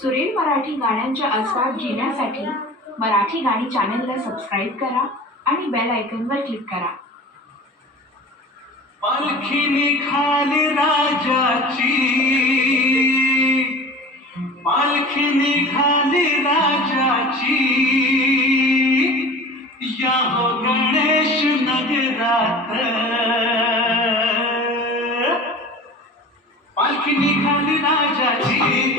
सुरेल मराठी गाण्यांच्या आस्वाद घेण्यासाठी मराठी गाणी चॅनलला सबस्क्राईब करा आणि बेल आयकॉनवर क्लिक करा. पालखी निघाली राजाची, पालखी निघाली राजाची, या हो गणेश नगरात. पालखी निघाली राजाची,